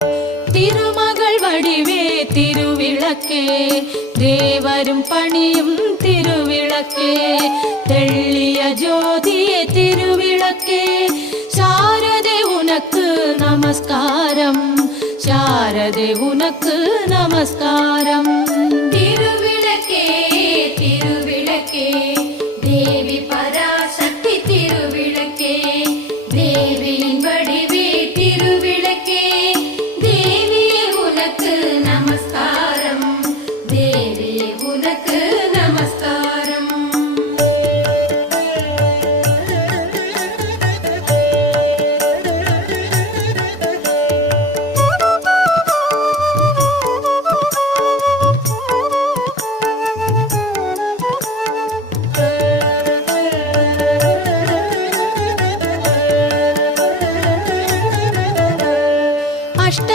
திருமகள் வடிவே திருவிளக்கே தேவரும் பணியும் திருவிளக்கே தெள்ளிய ஜோதியே திருவிளக்கே சாரதே உனக்கு நமஸ்காரம் சாரதே உனக்கு நமஸ்காரம்.